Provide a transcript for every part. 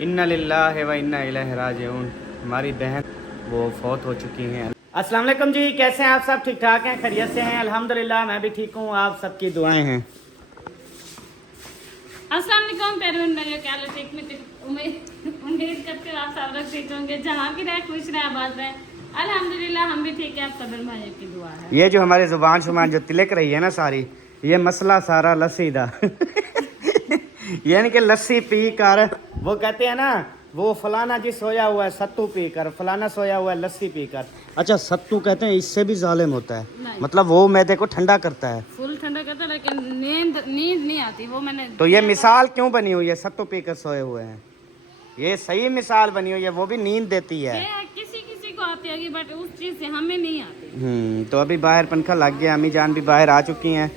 इन्ना लिल्लाहि व इन्ना इलैहि राजिऊन। हमारी बहन वो फौत हो चुकी हैं। अस्सलाम वालेकुम जी, कैसे हैं आप सब? ठीक ठाक हैं, खैरियत से हैं? अल्हम्दुलिल्लाह मैं भी ठीक हूँ, आप सबकी दुआएं हैं। अस्सलाम वालेकुम पेरवीन, मेरे क्या ठीक में उम्मीद करते हो आप सब लोग ठीक होंगे, जहाँ भी रहे खुश रहे आबाद रहे। अल्हम्दुलिल्लाह हम भी ठीक है, आप सब भाइयों की दुआ है। ये जो हमारे जुबान शुबान जो तिलक रही है ना सारी, ये मसला सारा लस्सी दा यानी कि लस्सी पी कर वो कहते हैं ना, वो फलाना जी सोया हुआ है सत्तू पी कर, फलाना सोया हुआ है लस्सी पी कर। अच्छा, सत्तू कहते हैं इससे भी जालिम होता है, मतलब वो मैदे को ठंडा करता है, फुल ठंडा करता है, लेकिन नींद नहीं आती। वो मैंने तो ये मिसाल क्यों बनी हुई है? सत्तू पी कर सोए हुए हैं, ये सही मिसाल बनी हुई है, वो भी नींद देती है। किसी किसी को आती होगी, बट उस चीज से हमें नहीं आती। तो अभी बाहर पंखा लग गया, अम्मी जान भी बाहर आ चुकी हैं।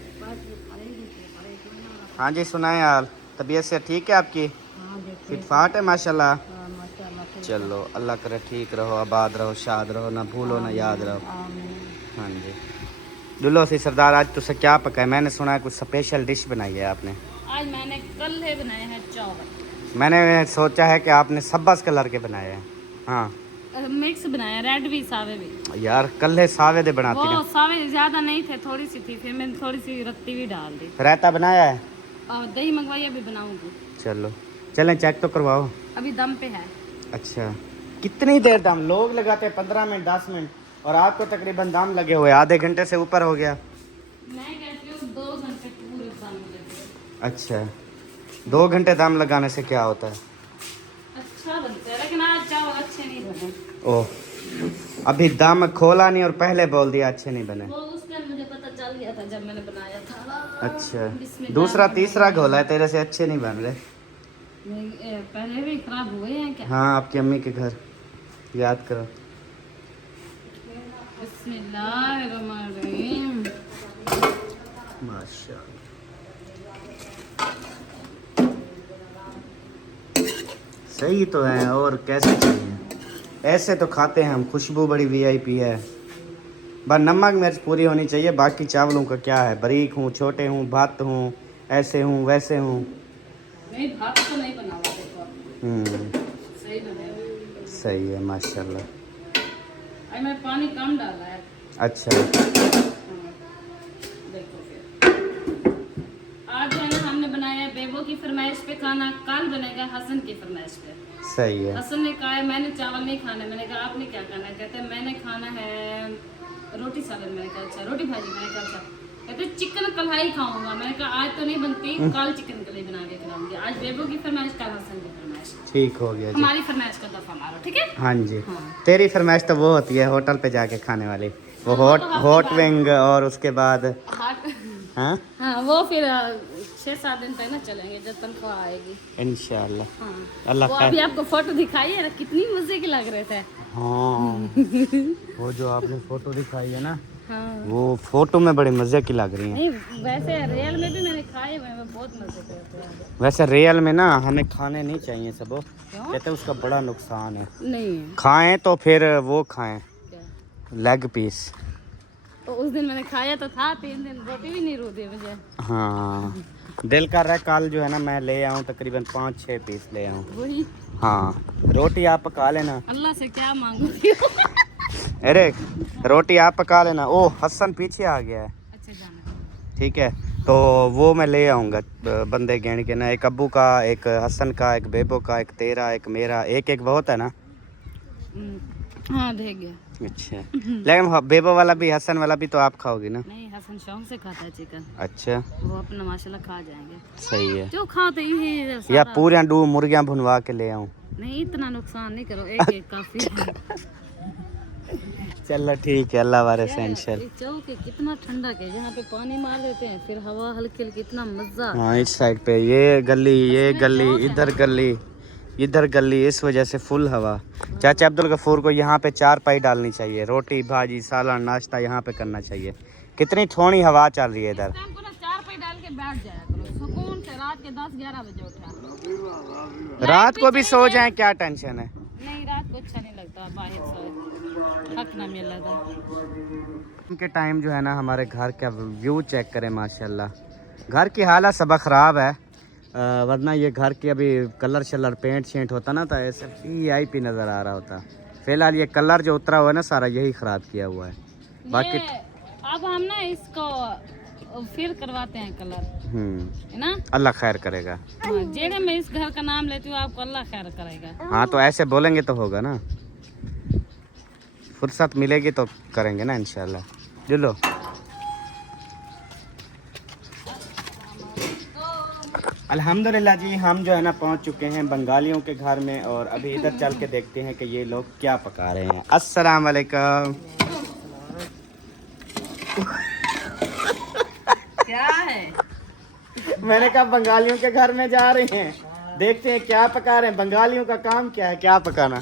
हाँ जी, सुनाए यार, तबीयत से ठीक है आपकी? फिटफाट है माशाल्लाह। चलो अल्लाह करे ठीक रहो, आबाद रहो, शाद रहो, ना भूलो ना याद रहो। हाँ जी। दुल्लो सी सरदार, आज तुझसे क्या पका है? मैंने सुना है कुछ स्पेशल डिश बनाई है आपने। आज मैंने कल है बनाए हैं चावल। मैंने सोचा है कि आपने सब्बस कलर के बनाए हैं। हाँ, मिक्स बनाया, रेड भी सावे भी। यार कल सावे दे बनाती वो ना। सावे ज्यादा नहीं थे, थोड़ी सी थी, फिर मैंने थोड़ी सी रत्ती भी डाल दी। रायता बनाया है? और दही मंगवाई, अभी बनाऊंगी। चलो चलें, चेक तो करवाओ। अभी दम पे है। अच्छा, कितनी देर दम? लोग लगाते हैं 15 मिनट 10 मिनट, और आपको तकरीबन दम लगे हुए आधे घंटे से ऊपर हो गया। मैं कहती हूँ 2 घंटे पूरे दम लगे। अच्छा, 2 घंटे दम लगाने से क्या होता है? अच्छा बनता है, लेकिन आज चावल अच्छे नहीं बने। ओह, अभी दम खोला नहीं और पहले बोल दिया अच्छे नहीं बने। वो उस टाइम मुझे पता चल गया था जब मैंने बनाया था। अच्छा, बिस्मिल्लाह। दूसरा तीसरा घोला है तेरे से अच्छे नहीं बन रहे। पहले भी खराब हुए हैं क्या? हाँ, आपकी अम्मी के घर याद करो। बिस्मिल्लाहिर्रहमानिर्रहीम। माशाल्लाह, सही तो है, और कैसे चाहिए? ऐसे तो खाते हैं हम, खुशबू बड़ी वीआईपी है। बस नमक मिर्च पूरी होनी चाहिए, बाकी चावलों का क्या है? बारीक हूँ, छोटे हूँ, भात हूँ, ऐसे हूँ, वैसे हूँ। नहीं, भात तो नहीं बना हुआ, देखो सही बनेगा। सही है माशाल्लाह। अरे मैं पानी कम डाला है। अच्छा, देखो फिर आज जो है ना, हमने बनाया है बेबो की फरमाइश पे खाना, कल बनेगा हसन की फरमाइश पे। सही है। हसन ने कहा है मैंने चावल नहीं खाना। मैंने कहा आपने क्या खाना है? कहते हैं मैंने खाना है रोटी सालन। मैंने कहा अच्छा, रोटी भाजी। मैंने कहा अच्छा। कहते चिकन कढ़ाई खाऊंगा। मैंने कहा आज तो नहीं बनती, कल चिकन कढ़ाई बना के खिलाऊंगी। आज बेबो की फरमाइश, कल हसन की फरमाइश। ठीक हो गया जी। हमारी फरमाइश का दफा मारो, ठीक है? हाँ जी। हाँ। तेरी फरमाइश तो वो होती है होटल पे जाके खाने वाली, वो हॉट विंग, और उसके बाद हाँ हाँ, वो फिर 6-7 दिन तक ना चलेंगे, जब तनख्वाह आएगी इंशाल्लाह। हाँ। अल्लाह वो खैर। अभी आपको फोटो दिखाई है ना, कितनी मजे के लग रहे थे। हाँ वो जो आपने फोटो दिखाई है ना, हाँ। वो फोटो में बड़े मजे की लग रही है। नहीं, वैसे रियल में भी मैंने खाए हुए हैं, बहुत मजे करते हैं। वैसे रियल में ना हमें खाने नहीं चाहिए सब, क्यों? कहते हैं उसका बड़ा नुकसान है। नहीं है। खाएं तो फिर वो खाएं क्या? Leg piece. तो उस दिन मैंने खाया तो था, 3 दिन रोटी भी नहीं रोती मुझे। हाँ, दिल कर रहा है कल जो है ना मैं ले आऊँ, तकरीबन 5-6 पीस ले आऊँ। वही। हाँ, रोटी आप पका लेना। अल्लाह से क्या मांगूंगी? अरे रोटी आप पका लेना। ओ हसन पीछे आ गया है। अच्छा, जाना। ठीक है, तो वो मैं ले आऊँगा बंदे गिन के ना, एक अब्बू का, एक हसन का, एक बेबो का, एक तेरा, एक मेरा, एक एक बहुत है ना। हाँ, देख गया। अच्छा, लेकिन बेबो वाला भी हसन वाला भी तो आप खाओगी ना? नहीं, हसन शौक से खाता है चिकन। अच्छा, वो अपना माशाल्लाह खा जाएंगे। सही है। जो खाते ही है या सारा। पूरे अंडू मुर्गियाँ भुनवा के ले आऊँ? नहीं, इतना नुकसान नहीं करो, एक एक काफी है। चलो ठीक है, अल्लाह वारे से इंशाल्लाह। चौक है, कितना ठंडा है, यहाँ पे पानी मार देते हैं, फिर हवा हल्की हल्की, कितना मजा। हाँ, इस साइड पे ये गली, ये गली, इधर गली, इधर गली, इस वजह से फुल हवा। चाचा अब्दुल गफूर को यहाँ पे 4 पाई डालनी चाहिए, रोटी भाजी सालन नाश्ता यहाँ पे करना चाहिए। कितनी ठोड़ी हवा चल रही है इधर। 4 पे डाल के बैठ जाया करो सुकून से, रात के 10-11 बजे उठा। रात को भी सो जाए, क्या टेंशन है? नहीं, रात को अच्छा नहीं लगता, बाहर सोए हक ना मिल रहा। उनके टाइम जो है ना, हमारे घर का व्यू चेक करें माशाल्लाह। घर की हालत सब ख़राब है, वरना ये घर की अभी कलर शलर पेंट शेंट होता ना तो ऐसे VIP नज़र आ रहा होता। फिलहाल ये कलर जो उतरा हुआ है ना सारा यही ख़राब किया हुआ है। बाकी अब हम ना इसको फिर करवाते हैं कलर, है ना। अल्लाह खैर करेगा। हाँ, जेड़े मैं इस घर का नाम लेती हूँ आपको अल्लाह खैर करेगा। हाँ तो ऐसे बोलेंगे तो होगा ना, फुर्सत मिलेगी तो करेंगे ना इंशाल्लाह। चलो अल्हम्दुलिल्लाह जी, हम जो है ना पहुंच चुके हैं बंगालियों के घर में और अभी इधर चल के देखते हैं कि ये लोग क्या पका रहे हैं। अस्सलाम वालेकुम। क्या है? मैंने कहा बंगालियों के घर में जा रहे हैं, देखते हैं क्या पका रहे हैं। बंगालियों का काम क्या है, क्या पकाना।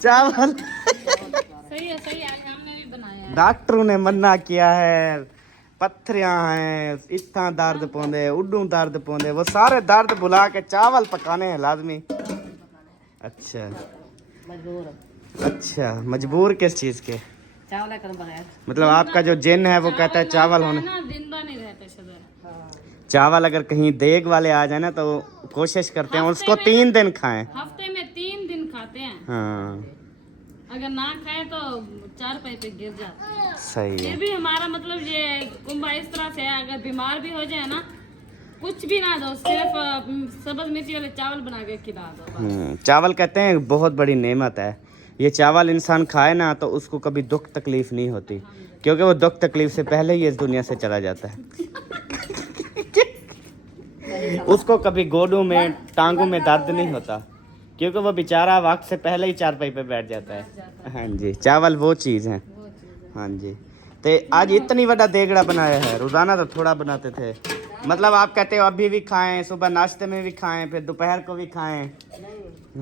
चावल। सही है, सही है, आज हमने भी बनाया है। डॉक्टरों ने मना किया है, पत्थरियां हैं, इतना दर्द पौंदे, उड्डू दर्द पौंदे, वो सारे दर्द बुला के चावल पकाने हैं लाजमी। अच्छा अच्छा, मजबूर किस चीज़ के? चावल कर बगैर मतलब आपका जो जिन है वो कहता है चावल होने। ना दिन भर नहीं रहते सदर। चावल अगर कहीं देग वाले आ जाए ना तो कोशिश करते हैं उसको 3 दिन खाएं। हफ्ते में 3 दिन खाते हैं। हाँ अगर ना खाए तो 4 पैसे पे गिर जाते हैं। सही फिर है। भी हमारा मतलब ये कुंभा इस तरह से है, अगर बीमार भी हो जाए ना कुछ भी ना दो, सिर्फ सब्ज मिर्ची वाले चावल बना के खिला दो। चावल कहते हैं बहुत बड़ी नेमत है। ये चावल इंसान खाए ना तो उसको कभी दुख तकलीफ नहीं होती, क्योंकि वो दुख तकलीफ से पहले ही इस दुनिया से चला जाता है। उसको कभी गोडों में टांगों में दर्द नहीं होता, क्योंकि वो बेचारा वक्त से पहले ही चारपाई पे बैठ जाता है। हाँ जी, चावल वो चीज़ है। हाँ जी, तो आज इतनी बड़ा देगड़ा बनाया है। रोज़ाना तो थोड़ा बनाते थे। मतलब आप कहते हो अभी भी खाएं, सुबह नाश्ते में भी खाएं, फिर दोपहर को भी खाएं।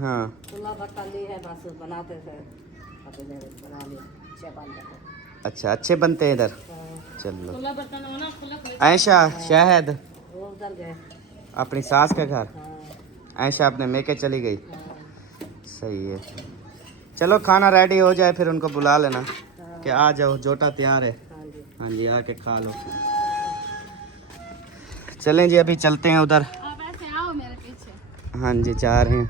हाँ बनाते थे, अच्छा, अच्छे बनते हैं इधर। चलो खुला बर्तन हो ना, खुला ऐशा शायद उधर गए। अपनी सास के घर, ऐशा अपने मेके चली गई। सही है, चलो खाना रेडी हो जाए फिर उनको बुला लेना कि आ जाओ, जोटा तैयार है। हाँ जी, आके खा लो। चलें जी, अभी चलते हैं उधर। आप ऐसे आओ मेरे पीछे। हाँ जी, जा रहे हैं।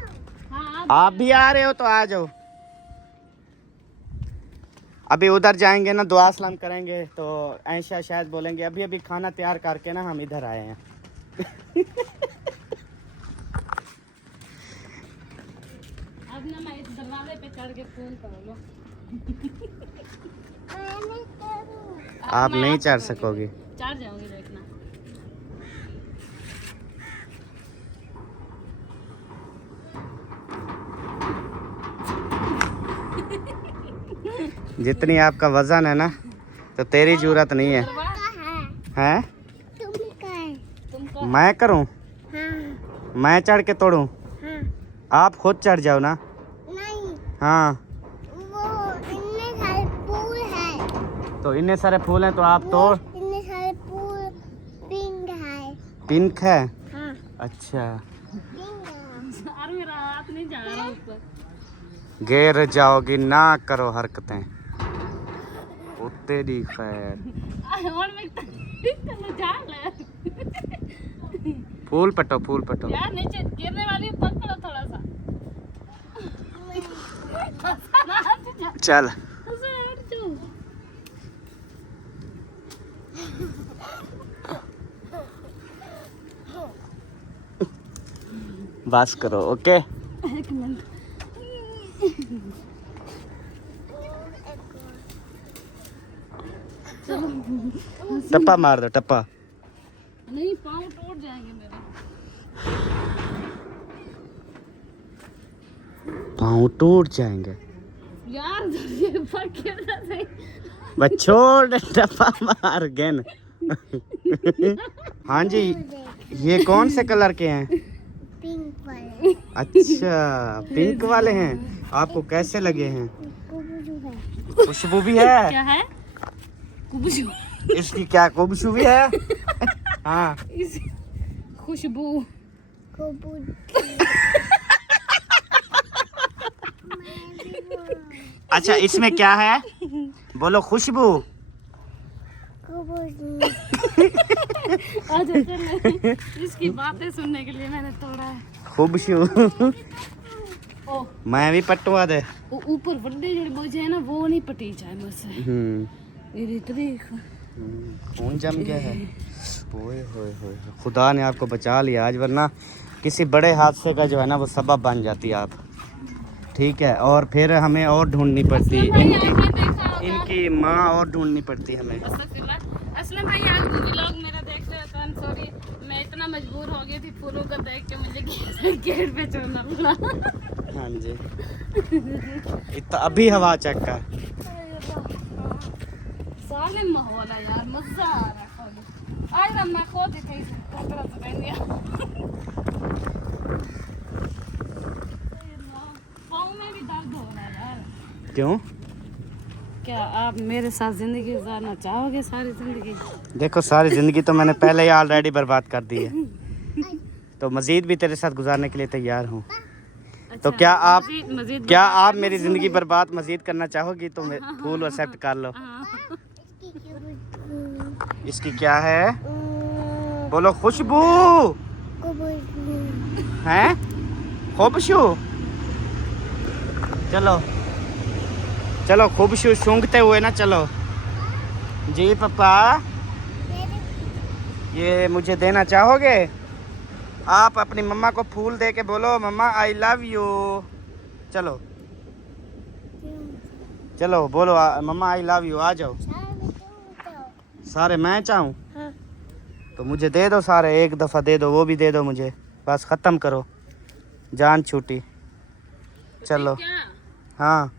हाँ आप भी आ रहे हो तो आ जाओ। अभी उधर जाएंगे ना, दुआ सलाम करेंगे तो ऐशा शायद बोलेंगे अभी अभी खाना तैयार करके ना हम इधर आए हैं। अब ना मैं इस दरवाजे पे चढ़ के फोन कर लो। आप नहीं चढ़ सकोगे। चढ़ जाओगे देखना। जितनी आपका वजन है ना तो तेरी जरूरत नहीं है। हैं? तुमको मैं करूं? मैं चढ़ के तोड़ूं? आप खुद चढ़ जाओ ना। नहीं, हाँ वो इतने सारे फूल है। तो इतने सारे फूल हैं तो आप तोड़। इतने सारे फूल पिंक है। पिंक है? हाँ, अच्छा, पिंक है। और मेरा हाथ नहीं जा रहा ऊपर। गिर जाओगी, ना करो हरकतें। उत्ते दी खैर। और मैं तो जा ले। फूल पटो, फूल पटो। यार नीचे गिरने वाली हूँ, पकड़ो थोड़ा सा। चल हट जाओ। बस करो, ओके। एक मिनट। टप्पा मार दो, टप्पा। नहीं, पाँव टूट जाएंगे मेरे। पाँव टूट जाएंगे। यार ये फट सही। बस छोड़, टप्पा मार गेन। हाँ जी, ये कौन से कलर के हैं? पिंक वाले अच्छा, पिंक वाले हैं। आपको कैसे लगे हैं? कुबुजू है। खुशबू भी है? क्या है? खुशबू। इसकी क्या खुशबू भी है? हाँ, खुशबू। कुबुजू। अच्छा, इसमें क्या है? बोलो खुशबू। कुबुजू। आज चले इसकी बातें सुनने के लिए मैंने तोड़ा है। खूब शू ओ मैं भी पटवा दे। वो ऊपर बड़े जो बोझे है ना वो नहीं पटी जाए मुझसे। ये इतनी खून जम गया है। ओए होए होए, खुदा ने आपको बचा लिया आज, वरना किसी बड़े हादसे का जो है ना वो सबब बन जाती आप। ठीक है, और फिर हमें और ढूंढनी पड़ती इनकी माँ और ढूंढनी पड़ती हमें। असलम भाई आज व्लॉग मेरा देख रहे थे। I'm sorry, मैं इतना मजबूर हो गई थी फूलों को देख के मुझे गेट पे छोड़ना पड़ा। हाँ जी इतना अभी हवा चेक कर। साले माहौल है यार, मजा आ रहा है। आज हम मैं खो दी थी कपड़ा तो पहन लिया। पाँव में भी दर्द हो रहा है यार। क्यों? क्या आप मेरे साथ जिंदगी गुजारना चाहोगे? सारी जिंदगी देखो सारी जिंदगी तो मैंने पहले ही ऑलरेडी बर्बाद कर दी है, तो मजीद भी तेरे साथ गुजारने के लिए तैयार हूँ। तो क्या आप मजीद क्या आप मेरी जिंदगी बर्बाद मजीद करना चाहोगी तो फूल एक्सेप्ट कर लो। इसकी क्या है बोलो? खुशबू है, खुशबू। चलो चलो खुशबू सूंघते हुए ना चलो। जी पापा ये मुझे देना चाहोगे? आप अपनी मम्मा को फूल दे के बोलो मम्मा आई लव यू। चलो चलो बोलो मम्मा आई लव यू। आ जाओ सारे मैं चाहूँ तो मुझे दे दो सारे, एक दफ़ा दे दो, वो भी दे दो मुझे, बस ख़त्म करो, जान छूटी। चलो क्या हाँ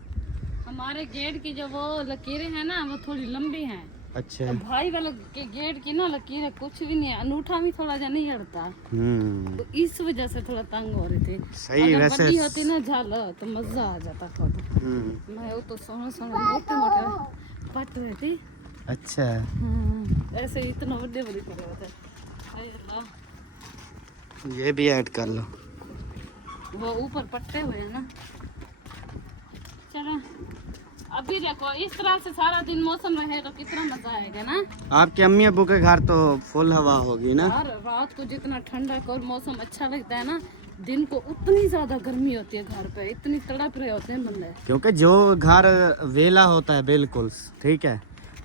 हमारे गेट की जो वो लकीरें हैं ना वो थोड़ी लंबी हैं। अच्छा। तो भाई वाले के गेट की ना लकीरें कुछ भी नहीं है, अनूठा भी थोड़ा जा नहीं हटता, तो इस वजह से थोड़ा तंग हो रही थी। सही अगर वैसे बड़ी होती ना झाल तो मजा आ जाता खुद। मैं वो तो सोना सोना मोटे मोटे पट रही थी। अच्छा ऐसे इतना बड़े बड़े पड़े होते। हाय अल्लाह, ये भी ऐड कर लो। वो ऊपर पट्टे हुए हैं ना। चलो अभी देखो इस तरह से सारा दिन मौसम रहे तो कितना मजा आएगा ना। आपके अम्मी अब्बू के घर तो फुल हवा होगी ना? यार रात को जितना ठंडा और मौसम अच्छा लगता है ना, दिन को उतनी ज्यादा गर्मी होती है घर पे, इतनी तड़प रहे होते हैं बंदे। क्योंकि जो घर वेला होता है बिल्कुल ठीक है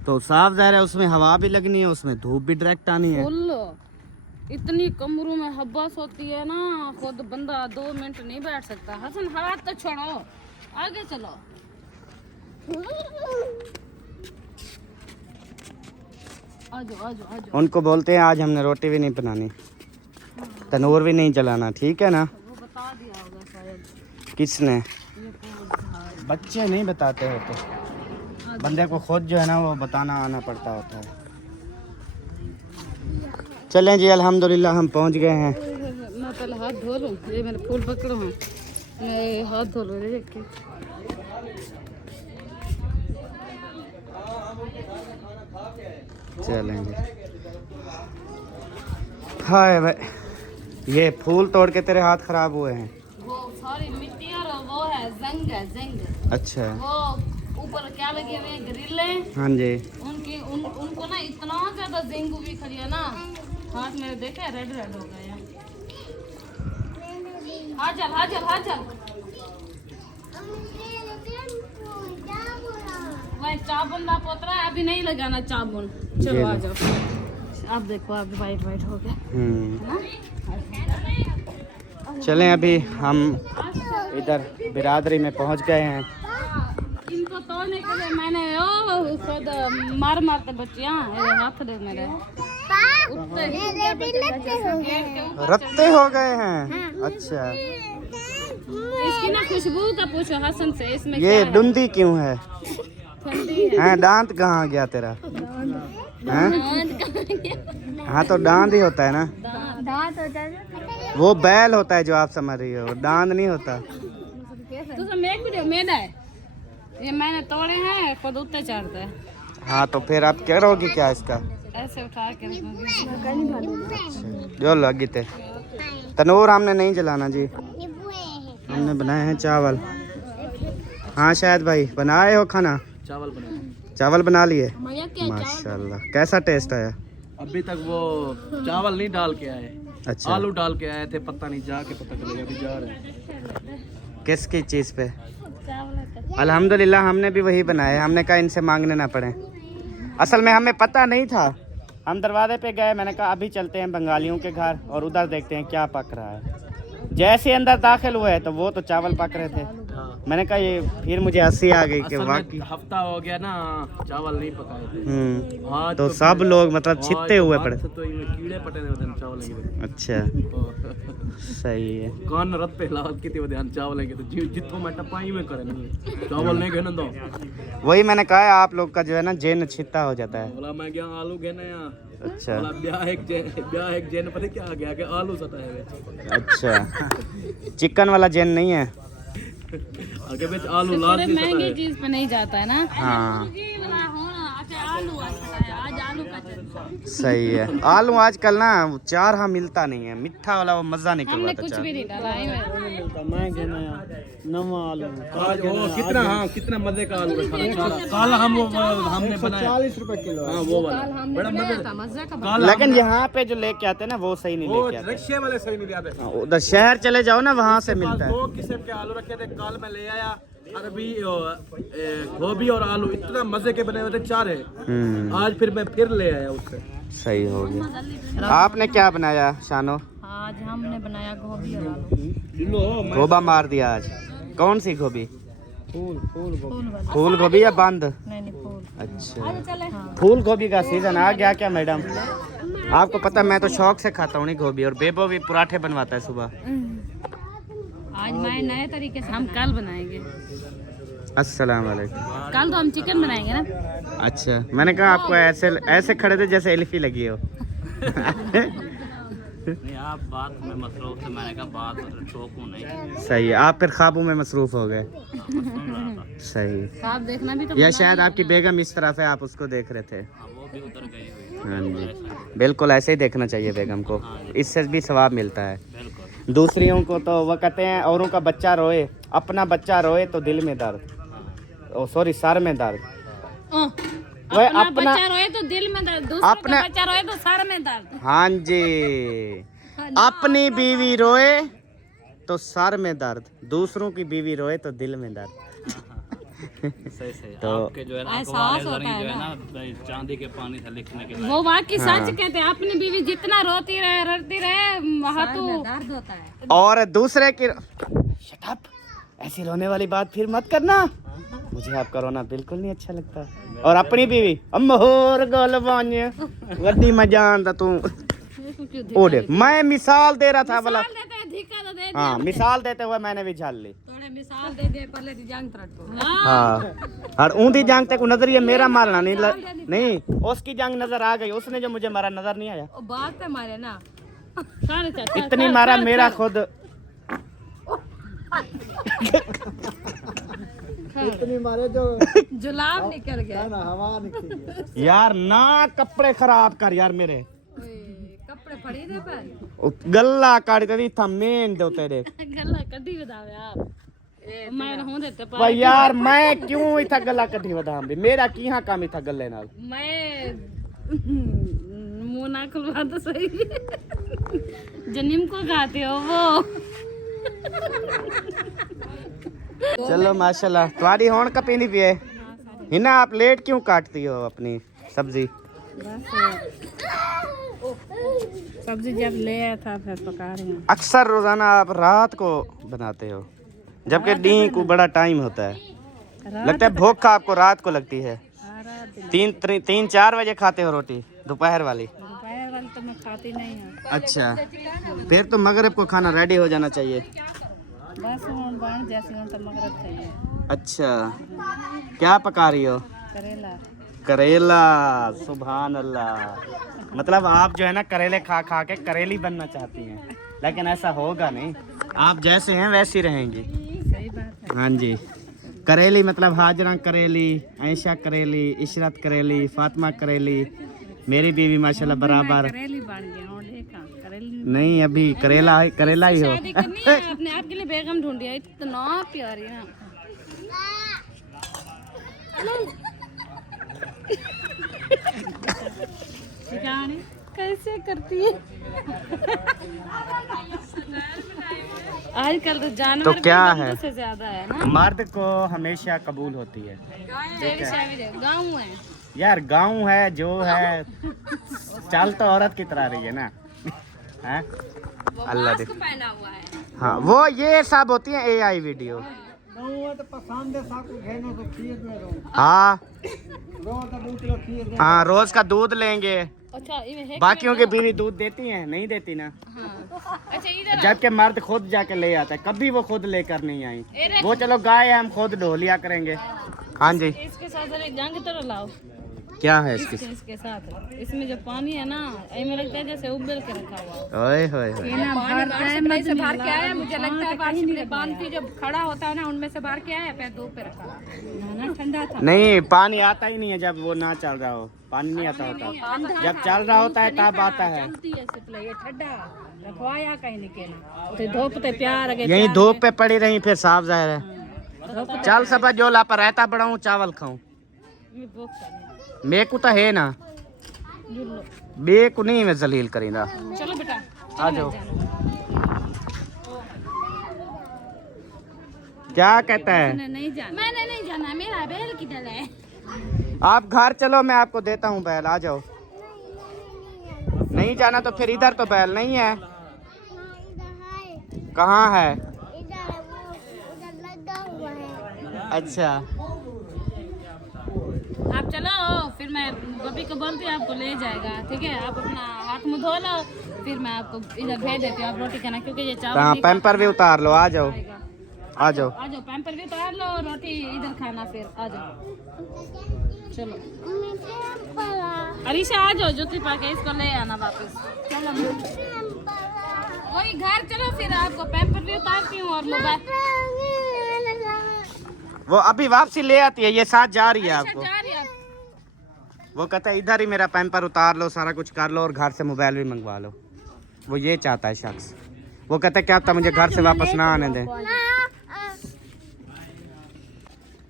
तो साफ ज़ाहिर है उसमें हवा भी लगनी है, उसमें धूप भी डायरेक्ट आनी है। फुल इतनी कमरों में हब्बस होती है ना, खुद बंदा 2 मिनट नहीं बैठ सकता। हसन हाथ तो छोड़ो, आगे चलो। आजो आजो आजो। उनको बोलते हैं आज हमने रोटी भी नहीं बनानी, तनूर भी नहीं जलाना, ठीक है ना? वो बता दिया होगा शायद। किसने? ये कौन? बच्चे नहीं बताते होते, बंदे को खुद जो है ना वो बताना आना पड़ता होता है। चलें जी अल्हम्दुलिल्लाह हम पहुंच गए हैं। मैं पहले हाथ धो लूँ, ये मेरे फूल पकड़ो हैं, मैं हाथ धो लूँ देख के। चलें जी। हाय भाई, ये फूल तोड़ के तेरे हाथ खराब हुए हैं। वो सारी मिट्टी और वो है जंग। अच्छा वो ऊपर क्या लगे हुए हैं ग्रिलें, हाँ जी। उनको ना इतना ज्यादा जिंग भी खड़ी है ना, हाथ मेरे देखे रेड हो गए हैं। हाजल वही चाबुन ना पोतरा है, अभी नहीं लगाना चाबुन। चलो आ जाओ। अब देखो अब वाइट हो गया ना। चलें अभी हम इधर बिरादरी में पहुंच गए हैं। इनको तोड़ने के लिए मैंने ओ खुद मार के बच्चियां हाथ दे मेरे रत्ते हो गए हैं। अच्छा इसकी ना खुशबू का पूछो हसन से, इसमें ये क्या है? डुंदी क्यों है? ठंडी है। हैं दांत कहाँ गया तेरा? हैं? हाँ तो दांत ही होता है ना, दांत हो जाए वो बैल होता है जो आप समझ रही हो, दांत नहीं होता। तो सब मेक वीडियो मेरा है, ये मैंने तोड़े हैं, खुद उत्ते चढ़ता है। हाँ तो फिर आप क्या करोगी क्या इसका? ऐसे उठा के रखूंगी। जो लगी थे तनूर हमने नहीं जलाना जी, हमने बनाए हैं चावल। हाँ शायद भाई बनाए हो खाना? चावल बना लिए। माशाल्लाह कैसा टेस्ट आया? अभी तक वो चावल नहीं डाल के आए, अच्छा, आलू डाल के आए थे, पता नहीं जाके पता चलेगा, अभी जा रहे हैं। किसकी चीज़ पे? अल्हम्दुलिल्लाह हमने भी वही बनाया, हमने कहा इनसे मांगने ना पड़े। असल में हमें पता नहीं था, हम दरवाजे पे गए, मैंने कहा अभी चलते हैं बंगालियों के घर और उधर देखते हैं क्या पक रहा है। जैसे अंदर दाखिल हुए तो वो तो चावल पक रहे थे। मैंने कहा ये, फिर मुझे हंसी आ गई कि असल में वाकई हफ्ता हो गया ना, चावल नहीं पकाए थे। आज तो सब लोग मतलब आज छित्ते तो हुए बात पड़े। से तो इनमें कीड़े पटे ने वदन चावल लगे अच्छा, सही है। कौन रत पे लावत कितने वदन चावल लगे तो जितो मैं टपाई में करे ना चावल नहीं घेने दो। वही मैंने कहा है, आप लोग का जो है ना जेन छित्ता हो जाता है। बोला मैं गया आलू घेने या अच्छा, बोला ब्याह एक जेन पता क्या आ गया कि आलू सटाए अच्छा, चिकन वाला जेन नहीं है। आगे बीच आलू लाल थोड़े की महंगी सटाए। चीज पे नहीं जाता है ना। हाँ आलू आज आलू का चटनी। सही है। आलू आजकल ना चार हाँ मिलता नहीं है, मिठा वाला वो मजा हमने निकलवाता कुछ चार। भी नहीं डाला है आज वो कितना, हाँ कितना मजे का आलू रखा था। काल हम वो हमने बनाया 40 रुपए किलो। हाँ वो वाला बड़ा मजे मजा का लेकिन यहाँ पे जो लेके आते हैं ना वो सही नहीं वो लेके आते। रिक्शे वाले सही नहीं आते। हाँ, उधर शहर चले जाओ ना, वहाँ से मिलता है। 2 किस्म के आलू रखे थे, काल में ले आया अरबी गोभी और आलू, इतना मजे के बने हुए थे 4 है। आज फिर मैं फिर ले आया उससे। सही हो गया। आपने क्या बनाया शानो? आज हमने बनाया गोभी और आलू। गोबा मार दिया आज। कौन सी गोभी? फूल गोभी या बंद? नहीं फूल। अच्छा, फूल गोभी का सीजन आ गया क्या मैडम? आपको पता, मैं तो शौक से खाता हूँ नहीं गोभी, और बेबो भी पराठे बनवाता है सुबह। आज मैं नए तरीके से हम कल बनाएंगे। अस्सलाम वालेकुम। कल तो हम चिकन बनाएंगे ना। अच्छा, मैंने कहा आपको ऐसे ऐसे खड़े थे जैसे एल्फी लगी हो। नहीं आप बात में मसरूफ थे, मैंने कहा बात शौक हूँ नहीं। सही है, आप फिर ख्वाबों में मसरूफ हो गए। सही। आप देखना भी तो या शायद आपकी बेगम इस तरफ है, आप उसको देख रहे थे। वो भी उतर गई हुई। हाँ जी, बिल्कुल ऐसे ही देखना चाहिए बेगम को, इससे भी सवाब मिलता है। बिल्कुल। दूसरियों को तो वो कहते हैं औरों का बच्चा रोए, अपना बच्चा रोए तो दिल में दर्द, ओ सॉरी सर में दर्द। वह अपना बच्चा रोए तो दिल में दर्द, दूसरा अपना- बच्चा रोए तो सर में दर्द। हाँ जी, अपनी बीवी रोए तो सर में दर्द, दूसरों की बीवी रोए तो दिल में दर्द। सही सही। तो आपके जो है ना एहसास होता है जो है ना चांदी के पानी से लिखने के वो वाकई सच कहते हैं। अपनी बीवी जितना रोती रहे रड़ती रहे वहाँ तो दर्द होता है। और दूसरे की शट अप, ऐसी रोने वाली बात फिर मत करना, मुझे आपका रोना बिल्कुल नहीं अच्छा लगता। और अपनी बीवी अमहोर गोलबान वड्डी मजान दा तू ओडे, मैं मिसाल दे रहा था वाला। हाँ, मिसाल देते हुए मैंने भी झाल ली। थोड़े मिसाल दे दे पहले दी जंग तरट को। हाँ, और ऊंधी जंग तक नजरिया मेरा मारना नहीं, उसकी जंग नजर आ गई, उसने जो मुझे मारा नजर नहीं आया। ओ बात पे मारे ना। इतनी मारा मेरा खुद इतनी मारे जो जुलाब निकल गया। हवा निकली। यार ना कपड़े खराब कर यार मेरे, कपड़े फड़ी दे पर ओ गल्ला काट ते था मेन दो तेरे। गल्ला कड्डी बतावे आप मैं हूं देते पर भाई यार मैं क्यों इथा गल्ला कठी वधाम भी, मेरा किहां काम इथा गल्ले नाल। मैं मुंह ना खुलवा तो सही। जो नीमको खाते हो वो। चलो माशाल्लाह, तुम्हारी होन का पीनी पिए हिना। आप लेट क्यों काटती हो अपनी सब्जी? सब्जी जब ले आया था फिर पका रही हूँ। अक्सर रोजाना आप रात को बनाते हो, जबकि दिन को बड़ा टाइम होता है। लगता है भूख आपको रात को लगती है। 3-4 बजे खाते हो रोटी दोपहर वाली? दोपहर वाली तो मैं खाती नहीं हूँ। अच्छा, फिर तो मगरिब को खाना रेडी हो जाना चाहिए। बस बन जैसे तो मगरब चाहिए। अच्छा, क्या पका रही हो? करेला। करेला, सुभान अल्लाह। मतलब आप जो है ना करेले खा खा के करेली बनना चाहती हैं, लेकिन ऐसा होगा नहीं, आप जैसे हैं वैसी रहेंगी। सही बात है। हाँ जी, करेली मतलब हाजरा करेली, ऐशा करेली, इशरत करेली, फातिमा करेली, मेरी बीवी माशाल्लाह बराबर। करेली बन गया और देखा करेली नहीं, अभी करेला ही हो। शादी करनी है, अपने आप के लिए बेगम ढूंढी है, इतना प्यारी है। शिकानी कैसे करती है? आजकल तो जानवर तो क्या भी है? बंदों से ज्यादा है ना। मर्द को हमेशा कबूल होती है गाँव है। यार, गांव है जो है, चाल तो औरत की तरह रही है ना। हैं? अल्लाह दे। पहना हुआ है। हाँ, वो ये सब होती है AI वीडियो। तो पसंद है साकू घेनो तो खीर में रो हाँ रोज का दूध खीर दे हाँ, रोज का दूध लेंगे। अच्छा ये है बाकियों के बीवी दूध देती हैं? नहीं देती ना। हाँ। अच्छा इधर जबकि मर्द खुद जाके ले आता है, कभी वो खुद लेकर नहीं आई। वो चलो गाय है, हम खुद ढो लिया करेंगे। हाँ जी, इसके साथ जरा जंग तो लाओ। क्या है इसकी? इसके साथ इसमें जो पानी है ना, ऐसे लगता है जैसे उबल के रखा हुआ। ओए होए होए। पानी से बाहर के आया, मुझे लगता है बारिश बांध के जब खड़ा होता है ना, उनमें से बाहर के आया, पैर दो पे रखा ना, ठंडा था। नहीं, पानी आता ही नहीं है जब वो ना चल रहा हो। पानी नहीं आता होता, जब चल रहा होता है तब आता है। चलती है सिपले, ये ठंडा रखवाया कहीं नहीं केना तो धूप ते प्यार अगे यही धूप पे पड़ी रही, फिर साफ जाहिर है। चल सब जोला पर रहता बढ़ाऊं, चावल खाऊं। मेरे को तो है ना, बे को नहीं मैं जलील करींदा। चलो बेटा आ जाओ। क्या कहता है? नहीं जाना, मैंने नहीं जाना, मेरा बैल किधर है? आप घर चलो, मैं आपको देता हूँ बैल, आ जाओ। नहीं जाना तो फिर इधर तो बैल नहीं है। कहाँ है? इधर वो उधर लगा हुआ है। अच्छा, आप चलो, फिर मैं बबी को बोलती हूँ आपको ले जाएगा, ठीक है? आप अपना हाथ मुँह धो लो, फिर मैं आपको इधर भेज देती हूँ। आप रोटी खाना, क्योंकि ये चावल हाँ, नहीं पैम्पर भी उतार लो, आ जाओ आ जाओ। आ जाओ, पैम्पर भी उतार लो, रोटी इधर खाना, फिर आ जाओ। चलो अरीशा आ जाओ, ज्योति पाके इसको ले आना वापस। चलो वही घर चलो, फिर आपको पैम्पर भी उतारती हूँ और मोबाइल। वो अभी वापसी ले आती है, ये साथ जा रही है आपको। जा रही है। वो कहता है इधर ही मेरा पैम्पर उतार लो, सारा कुछ कर लो और घर से मोबाइल भी मंगवा लो। वो ये चाहता है शख्स। वो कहता है क्या पता मुझे घर से वापस ना आने दें।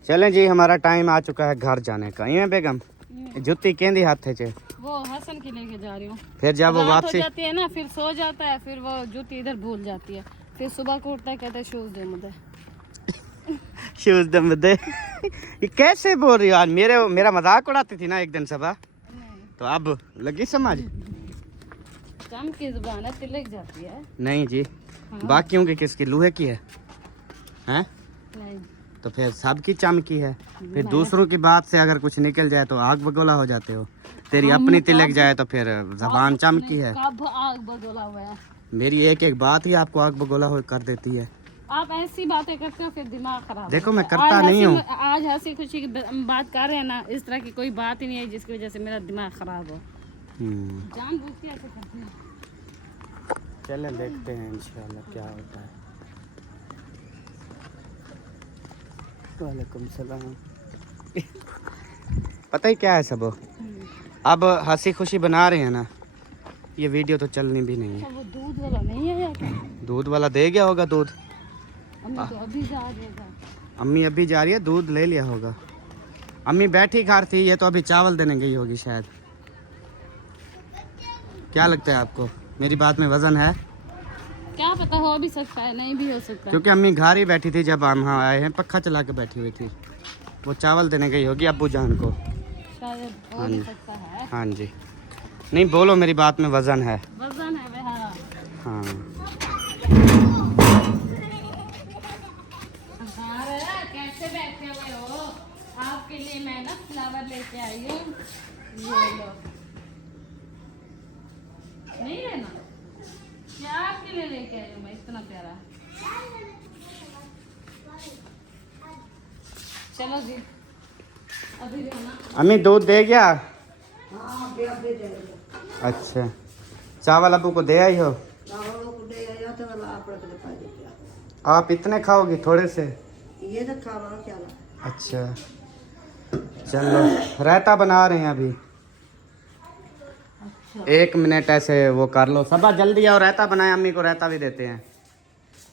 चलें जी, हमारा टाइम आ चुका है घर जाने का। ये बेगम जुत्ती केंदी हाथ चे, वो हसन की लेके जा रही हूँ। फिर जब वो रात हो वापसी जाती है ना, फिर सो जाता है, फिर वो जूती इधर भूल जाती है, फिर सुबह को उठता है, कहता है शूज दे मुझे। शूज दम दे। ये कैसे बोल रही हो आज? मेरा मजाक उड़ाती थी ना एक दिन सबा, तो अब लगी समझ? कम की जुबान है, तिलक जाती है। नहीं जी, बाकियों की किसकी? लोहे की है हैं? नहीं तो फिर सबकी चमकी है। फिर दूसरों की बात से अगर कुछ निकल जाए तो आग बगोला हो जाते हो। तेरी अपनी तिलक जाए तो फिर जबान चमकी है। कब आग बगोला हुआ है? मेरी एक एक बात ही आपको आग बगोला हो कर देती है। आप ऐसी बातें करते हो, फिर दिमाग खराब। देखो मैं करता नहीं हूँ। आज हंसी खुशी की बात कर रहे हैं ना, इस तरह की कोई बात ही नहीं है जिसकी वजह से मेरा दिमाग खराब हो। जानबूझ के ऐसे करते हैं। चलें देखते हैं इंशाल्लाह क्या होता है। वालेकुम सलाम। पता ही क्या है सब, अब हंसी खुशी बना रहे हैं ना, ये वीडियो तो चलनी भी नहीं है। वो दूध वाला नहीं है या क्या? दूध वाला दे गया होगा दूध। अम्मी तो अभी जा रही है। अम्मी अभी जा रही है, दूध ले लिया होगा। अम्मी बैठी घर थी, ये तो अभी चावल देने गई होगी शायद। क्या लगता है आपको, मेरी बात में वजन है? क्या पता, हो भी सकता है, नहीं भी हो सकता। क्योंकि अम्मी घर ही बैठी थी जब हम यहाँ आए हैं, पक्खा चला के बैठी हुई थी। वो चावल देने गई होगी अब्बू जान को। शायद हो भी सकता है। हाँ जी, नहीं बोलो, मेरी बात में वजन है। वजन है वह। हाँ कैसे बैठे हुए हो? आपके लिए मैं ना फ्लावर लेके आई हूँ, ये लो। नहीं लेना? क्या आपके लिए लेके आई हूँ मैं, इतना प्यारा। चलो जी, अभी लेना। अम्मी दूध दे गया? अच्छा, चावल अब्बू को दे आई हो? आप इतने खाओगी थोड़े से? ये तो खा रहा क्या? अच्छा चलो, रायता बना रहे हैं अभी। 1 मिनट ऐसे वो कर लो, सबा जल्दी आओ, रायता बनाए। अम्मी को रायता भी देते हैं।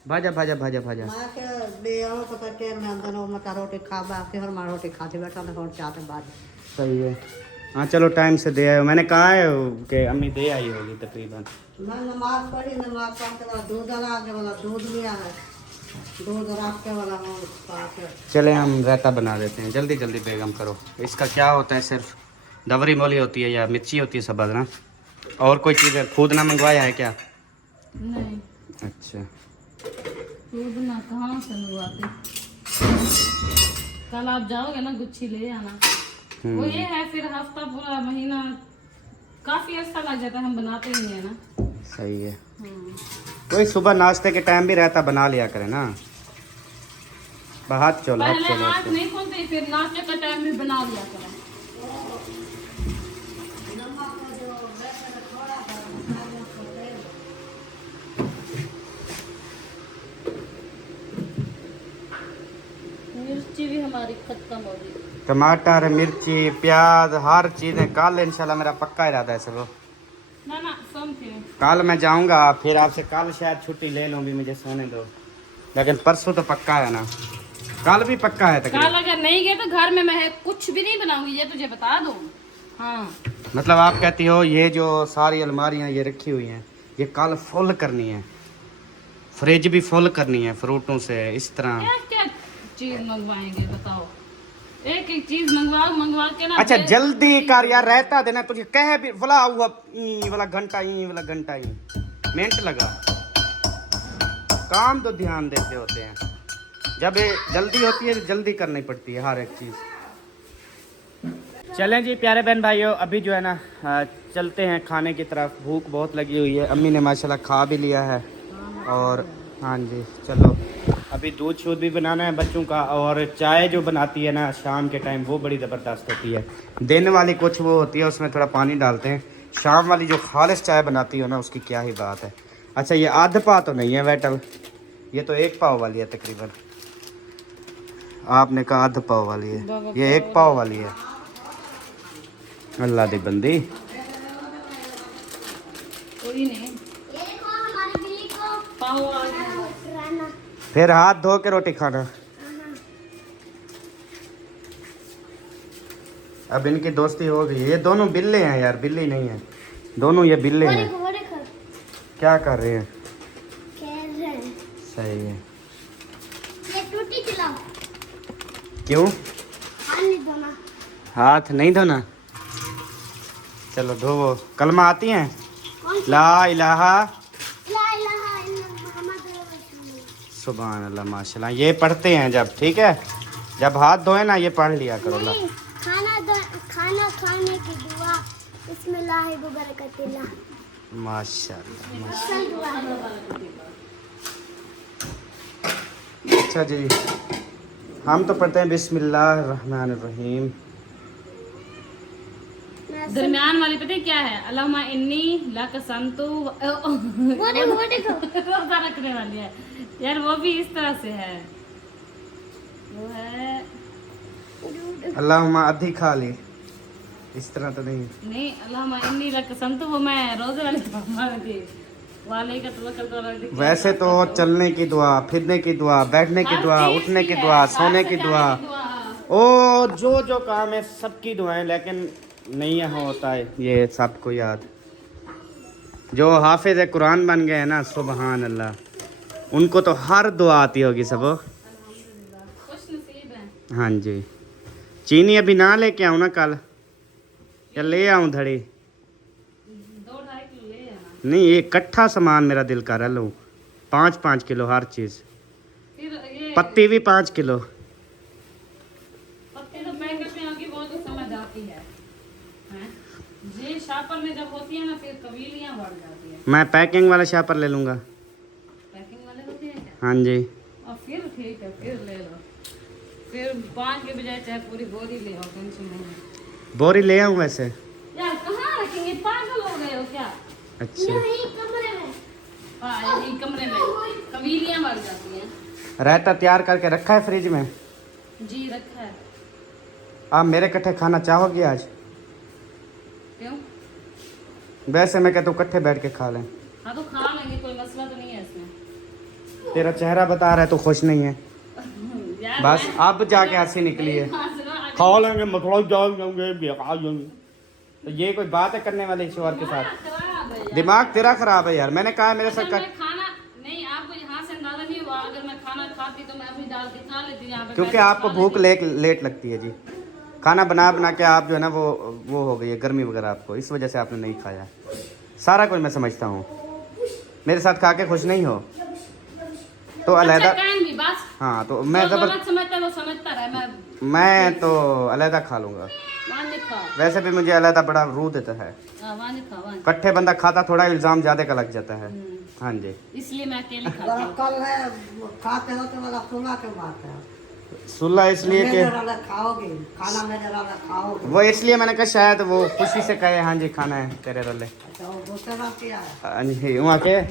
भाजा भाजा भाजा भाजा। मैं के ले आओ पता के मैं अंदर वो मत रोटी खा बा के हर मार रोटी खाते बैठा ना और चाहते बाद। सही है। हाँ चलो टाइम से दे आए हो। मैंने कहा है कि अम्मी दे आई होगी तकरीबन। मैं नमाज पढ़ी, नमाज पढ़ के बाद दूध डाला के वाला दूध लिया है, दूध रख के वाला हम पाके। चले हम रायता बना देते हैं, जल्दी जल्दी बेगम करो। इसका क्या होता है, सिर्फ दवरी मोली होती है या मिर्ची होती है सबज ना, और कोई चीज़ खुद ना मंगवाया है क्या? नहीं, अच्छा दूध ना कहाँ से मंगवाते। कल आप जाओगे ना गुच्छी ले आना। वो ये है, फिर हफ्ता पूरा महीना काफी अच्छा लग जाता है, हम बनाते ही है ना। सही है। कोई सुबह नाश्ते के टाइम भी रहता बना लिया करे ना। हाथ चलो पहले हाथ नहीं खोलते, फिर नाश्ते का टाइम भी बना लिया करें। मिर्ची भी हमारी खत्म हो गई। टमाटर, मिर्ची, प्याज, हर चीज़ है। कल इंशाल्लाह मेरा पक्का इरादा है सब। ना ना समझे। कल मैं जाऊंगा, फिर आपसे कल शायद छुट्टी ले लूँ, भी मुझे सोने दो, लेकिन परसों तो पक्का है ना। कल भी पक्का है तकरीबन। कल अगर नहीं गए तो घर में मैं कुछ भी नहीं बनाऊंगी, ये तुझे बता दूं। हाँ मतलब आप कहती हो ये जो सारी अलमारियाँ ये रखी हुई हैं, ये कल फुल करनी है, फ्रिज भी फुल करनी है फ्रूटों से, इस तरह। क्या क्या चीज मंगवाएंगे बताओ, एक एक चीज मंगवा के ना। अच्छा जल्दी कर यार, रहता देना तुझे कह भी वाला हुआ ई वाला घंटा ई मिनट लगा। काम तो ध्यान देते होते हैं, जब ये जल्दी होती है जल्दी करनी पड़ती है हर एक चीज़। चलें जी प्यारे बहन भाइयों, अभी जो है ना चलते हैं खाने की तरफ। भूख बहुत लगी हुई है, अम्मी ने माशाल्लाह खा भी लिया है। और हाँ जी चलो, अभी दूध शूध भी बनाना है बच्चों का, और चाय जो बनाती है ना शाम के टाइम वो बड़ी ज़बरदस्त होती है। दिन वाली कुछ वो होती है, उसमें थोड़ा पानी डालते हैं। शाम वाली जो खालिश चाय बनाती हो ना, उसकी क्या ही बात है। अच्छा ये आध पाव तो नहीं है वेटल, ये तो 1 पाव वाली है तकरीबन। आपने कहा आध पाव वाली है, ये 1 पाव वाली है। अल्लाह दी बंदी। कोई नहीं, ये देखो हमारी बिल्ली को पाव आ गया। राना। फिर हाथ धो के रोटी खाना। अब इनकी दोस्ती हो गई। ये दोनों बिल्ले हैं यार, बिल्ली नहीं है, दोनों ये बिल्ले वो हैं। देखो, वो देखो, क्या कर रहे हैं? खेल रहे हैं। सही है। ये टूटी खिलाओ। क्यों हाथ नहीं धोना। हाथ नहीं धोना? चलो धोवो। कलमा आती हैं? कौन सी? ला इलाहा ला इलाहा इल्लल्लाह मुहम्मद रसूलुल्लाह। सुभान अल्लाह माशाल्लाह, ये पढ़ते हैं जब, ठीक है, जब हाथ धोए ना ये पढ़ लिया करो। ला नहीं, खाना खाने की दुआ बिस्मिल्लाह व बरकतिल्लाह। माशाल्लाह। असल दुआ है। अच्छा जी, हम तो पढ़ते हैं बिस्मिल्लाह रहमान रहीम। दरमियान वाली पता है क्या है? अल्लाहुम्मा इन्नी लकसंतु वो देखो रोजा रखने वाली है यार, वो भी इस तरह से है। वो है अल्लाहुम्मा आधी खा ली, इस तरह तो नहीं। नहीं, अल्लाहुम्मा इन्नी लकसंतु वो मैं रोजे वाली थी वाले का तवक्कल कर रही थी। वैसे तो चलने की दुआ, फिरने की दुआ, बैठने की दुआ, उठने की दुआ, सोने की दुआ, ओ जो जो काम है सबकी दुआएं, लेकिन नहीं होता है ये सबको याद। जो हाफिज कुरान बन गए हैं ना, सुबहान अल्लाह, उनको तो हर दुआ आती होगी सब। खुश नसीब है। हाँ जी। चीनी अभी ना लेके आऊँ ना कल, या ले आऊँ धड़ी? 2-2.5 किलो ले आना। नहीं ये इकट्ठा सामान मेरा दिल कर रहा, लूँ 5-5 किलो हर चीज़। फिर ये पत्ती भी 5 किलो। पत्ते तो पैकेट में आके बहुत ही समझ आती है, हैं? ये शापर में जब होती है ना फिर कबीलियाँ बढ़ जाती है। मैं पैकिंग वाला शापर ले लूँगा। पैकिंग वाले होते हैं क्या? हाँ जी। और फिर ठीक है, फिर ले लो। फिर 5 के बजाय चाहे पूरी बोरी ले आओ, टेंशन नहीं है। बोरी ले आऊँ वैसे? यार कहाँ रखेंगे, पागल हो गए हो क्या? अच्छा यही कमरे में। हाँ यही कमरे में कबीलियाँ बढ़ जाती हैं। रायता तैयार करके रखा है फ्रिज में? जी रखा है। आप मेरे कट्ठे खाना चाहोगी आज? क्यों? वैसे मैं कहता हूँ इकट्ठे बैठ के खा लें। हाँ तो खा लेंगे, कोई मसला तो नहीं है इसमें। तेरा चेहरा बता रहा है तो खुश नहीं है। यार बस अब जाके हंसी निकली है। खा लेंगे, मतलब जाएंगे खा लेंगे। तो ये कोई बात है करने वाले शोहर के साथ? खराब है यार। दिमाग तेरा खराब है यार, मैंने कहा मेरे साथ अगर कर। मैं खाना नहीं, आपको यहाँ से अंदाजा नहीं हुआ, अगर मैं खाना खाती तो मैं अभी डाल के खा लेती यहाँ पे। क्योंकि बैठ के आपको खा भूख लेती। लेट लगती है जी। खाना बना बना के आप जो है ना वो हो गई है गर्मी वगैरह आपको, इस वजह से आपने नहीं खाया। सारा कुछ मैं समझता हूँ, मेरे साथ खा के खुश नहीं हो तो अलहदा। अच्छा, कहन भी बस। हाँ तो मैं जो जबर गलत समझता है वो समझता रहे, मैं तो अलहदा खा लूँगा। वहाँ नहीं खा। वैसे भी मुझे अलहदा बड़ा रू देता है, वहाँ नहीं खा, वहाँ। कट्ठे बंदा खाता थोड़ा इल्ज़ाम ज़्यादा का लग जाता है। हाँ जी, इसलिए मैं अकेले खाती वाला हूँ। कल है खाते हो तो वाला सुना के बात है। सुल्ला इसलिए मेरे कि वाला खाओगे खाना, मेरे वाला खाओगे। वो इसलिए मैंने कहा शायद वो खुशी से कहे हाँ जी खाना है तेरे रोले। अच्छा वो दूसरा क्या है? हाँ जी, वहाँ के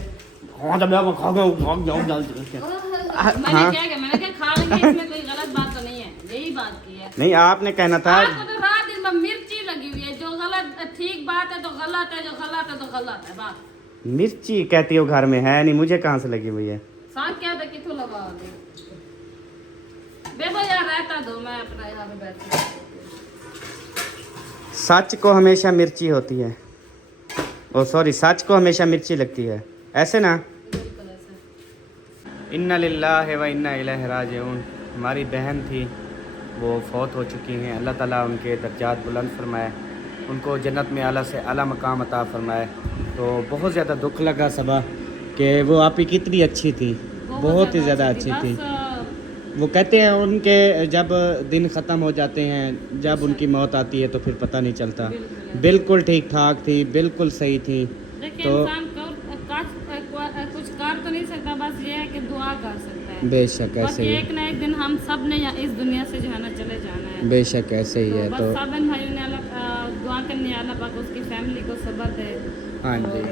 मैंने क्या किया, मैंने क्या खा लेंगे, इसमें कोई गलत बात तो नहीं है, यही बात की है। नहीं आपने कहना था। आपको तो रात दिन में मिर्ची लगी हुई है, जो गलत ठीक बात है तो गलत है, जो गलत है तो गलत है बात। मिर्ची कहती हो घर में है नहीं, मुझे कहाँ से लगी हुई है? साग क्या था, किथों लगाओगे? बेबो यार रहता दो, मैं अपना यहाँ पे बैठी हूँ। सच को हमेशा मिर्ची होती है, ओ सॉरी सच को हमेशा मिर्ची लगती है, ऐसे ना। बिल्कुल ऐसा। इन्ना लिल्लाहि व इन्ना इलैहि राजिऊन। हमारी बहन थी वो फौत हो चुकी हैं, अल्लाह ताला उनके दर्जात बुलंद फरमाए, उनको जन्नत में आला से आला मकाम अता फरमाए। तो बहुत ज़्यादा दुख लगा सबा कि वो आप ही कितनी अच्छी थी, बहुत ही ज़्यादा अच्छी थी। वो कहते हैं उनके जब दिन ख़त्म हो जाते हैं, जब उनकी मौत आती है तो फिर पता नहीं चलता। बिल्कुल ठीक ठाक थी, बिल्कुल सही थी। देखिए तो इंसान कुछ कर तो नहीं सकता, बस ये है कि दुआ कर सकता है। बेशक ऐसे बाकी ही, एक ना एक दिन हम सब ने इस दुनिया से जो है ना चले जाना है। बेशक ऐसे ही है। बस तो सब इन भाइयों ने दुआ करनी है, अल्लाह पाक उसकी फैमिली को सब्र दे। हाँ जी,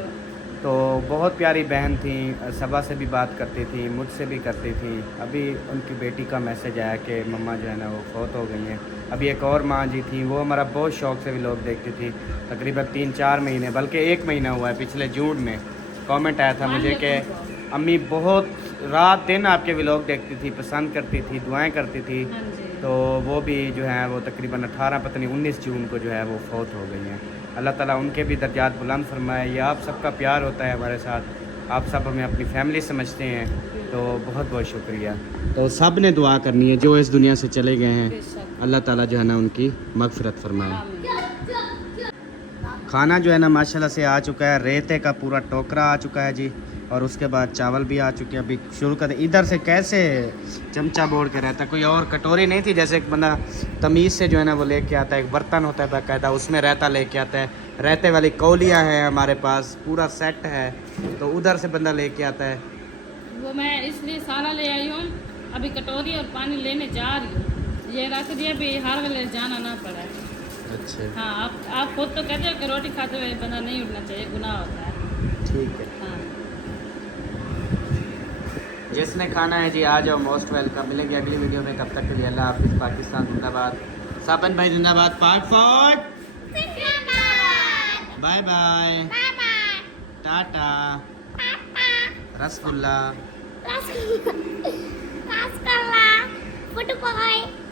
तो बहुत प्यारी बहन थी, सबा से भी बात करती थी, मुझसे भी करती थी। अभी उनकी बेटी का मैसेज आया कि मम्मा जो है ना वो फौत हो गई हैं। अभी एक और माँ जी थी, वो हमारा बहुत शौक़ से भी लोग देखती थी, तकरीबन 3-4 महीने बल्कि 1 महीना हुआ है, पिछले जून में कमेंट आया था मुझे कि अम्मी बहुत रात दिन आपके व्लॉग देखती थी, पसंद करती थी, दुआएं करती थी। हाँ जी। तो वो भी जो है वो तकरीबन 18 पता नहीं 19 जून को जो है वो फौत हो गई हैं। अल्लाह ताला उनके भी दर्जात बुलंद फरमाए। ये आप सबका प्यार होता है हमारे साथ, आप सब हमें अपनी फैमिली समझते हैं, तो बहुत बहुत शुक्रिया। तो सब ने दुआ करनी है जो इस दुनिया से चले गए हैं, बेशक। अल्लाह ताला जो है ना उनकी मगफिरत फरमाए। आमीन। खाना जो है ना माशाल्लाह से आ चुका है, रेते का पूरा टोकरा आ चुका है जी, और उसके बाद चावल भी आ चुके हैं। अभी शुरू कर इधर से कैसे चमचा बोड़ के रहता है, कोई और कटोरी नहीं थी जैसे एक बंदा तमीज़ से जो है ना वो लेके आता है, एक बर्तन होता है बाकायदा उसमें रहता लेके आता है, रहते वाली कौलियाँ हैं हमारे पास, पूरा सेट है, तो उधर से बंदा लेके आता है। वो मैं इसलिए सारा ले आई हूँ, अभी कटोरी और पानी लेने जा रही हूँ, ये रख दिया भी हर वेले जाना ना पड़े। अच्छा हाँ आप खुद तो कहते हो कि रोटी खाते हुए बंदा नहीं उठना चाहिए, गुनाह होता है। ठीक है, हाँ जिसने खाना है जी आ जाओ, मोस्ट वेलकम। मिलेंगे अगली वीडियो में, तब तक के लिए अल्लाह हाफिज़। पाकिस्तान जिंदाबाद, साबन भाई जिंदाबाद, पाक फौज bye bye, tata, rasgulla rasgulla, football.